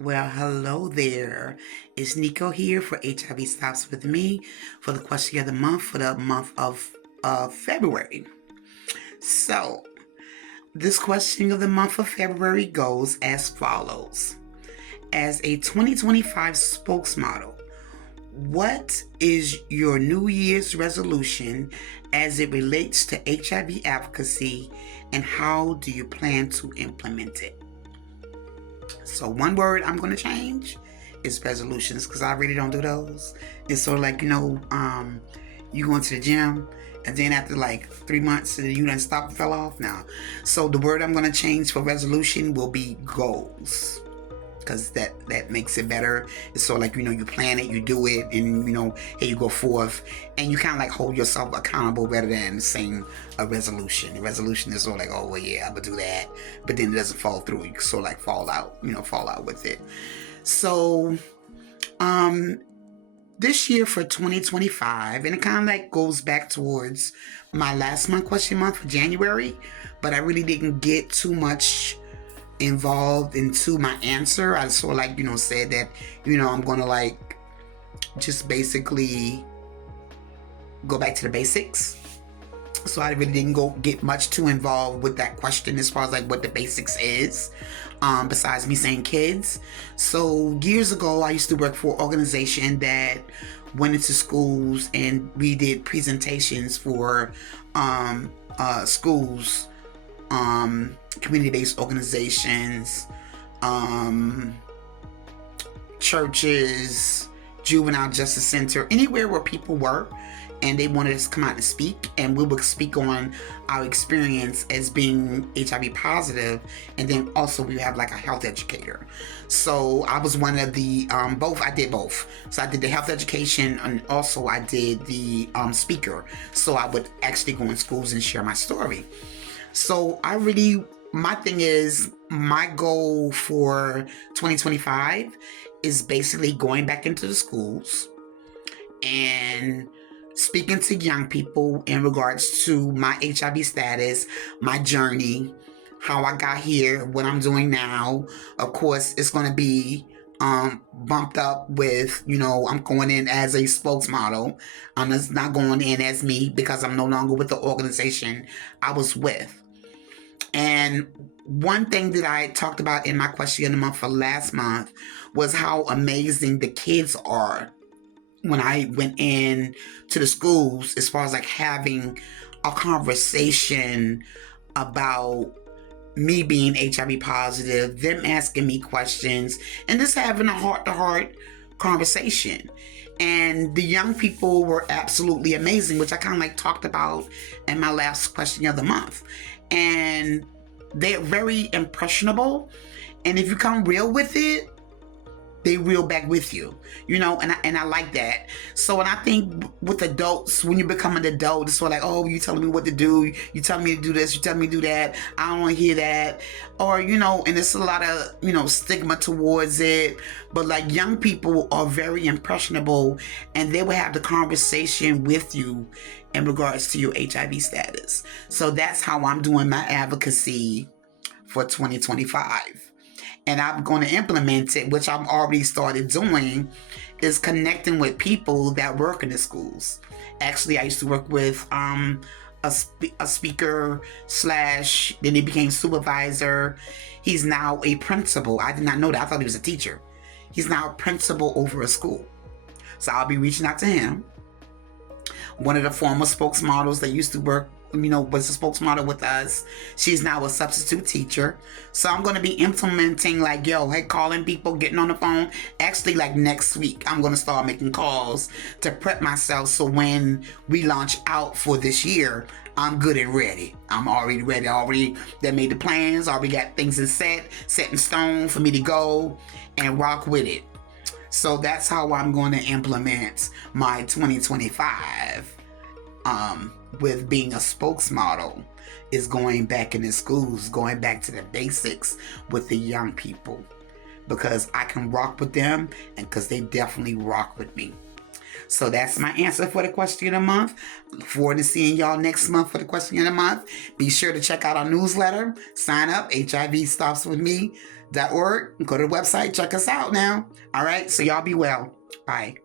Well, hello there. It's Niko here for HIV Stops With Me for the question of the month for the month of February. So, this question of the month of February goes as follows. As a 2025 spokesmodel, what is your New Year's resolution as it relates to HIV advocacy, and how do you plan to implement it? So one word I'm going to change is resolutions, because I really don't do those. It's sort of like, you going to the gym and then after like 3 months you done stop and fell off now. So the word I'm going to change for resolution will be goals, because that makes it better. It's sort of like, you plan it, you do it, and hey, you go forth, and you kind of like hold yourself accountable rather than saying a resolution. A resolution is sort of like, oh well, yeah, I'm gonna do that, but then it doesn't fall through. You sort of like fall out with it. So this year for 2025, and it kind of like goes back towards my last month question month for January, but I really didn't get too much involved into my answer. I sort of like, said that, I'm gonna like just basically go back to the basics. So I really didn't go get much too involved with that question as far as like what the basics is, besides me saying kids. So years ago, I used to work for an organization that went into schools and we did presentations for schools, community-based organizations, churches, juvenile justice center, anywhere where people were and they wanted us to come out and speak, and we would speak on our experience as being HIV positive, and then also we have like a health educator. So I was one of the I did both. So I did the health education, and also I did the speaker. So I would actually go in schools and share my story. So my thing is, my goal for 2025 is basically going back into the schools and speaking to young people in regards to my HIV status, my journey, how I got here, what I'm doing now. Of course, it's going to be bumped up with, I'm going in as a spokesmodel. I'm just not going in as me, because I'm no longer with the organization I was with. And one thing that I talked about in my question of the month for last month was how amazing the kids are when I went in to the schools, as far as like having a conversation about me being HIV positive, them asking me questions, and just having a heart-to-heart conversation. And the young people were absolutely amazing, which I kind of like talked about in my last question of the month. And they're very impressionable. And if you come real with it, they reel back with you, and I like that. So, and I think with adults, when you become an adult, it's sort of like, oh, you telling me what to do, you telling me to do this, you telling me to do that, I don't want to hear that, or, and it's a lot of, stigma towards it. But like, young people are very impressionable, and they will have the conversation with you in regards to your HIV status. So that's how I'm doing my advocacy for 2025. And I'm going to implement it, which I've already started doing, is connecting with people that work in the schools. Actually, I used to work with a speaker slash, then he became supervisor. He's now a principal. I did not know that. I thought he was a teacher. He's now a principal over a school. So I'll be reaching out to him. One of the former spokesmodels that used to work, was a spokesmodel with us. She's now a substitute teacher. So I'm going to be implementing like, calling people, getting on the phone. Actually, like next week, I'm going to start making calls to prep myself. So when we launch out for this year, I'm good and ready. I'm already ready. They made the plans. Already got things set in stone for me to go and rock with it. So that's how I'm going to implement my 2025 with being a spokesmodel, is going back in the schools, going back to the basics with the young people, because I can rock with them and because they definitely rock with me. So that's my answer for the question of the month. Look forward to seeing y'all next month for the question of the month. Be sure to check out our newsletter. Sign up, HIVstopswithme.org. Go to the website. Check us out now. All right. So y'all be well. Bye.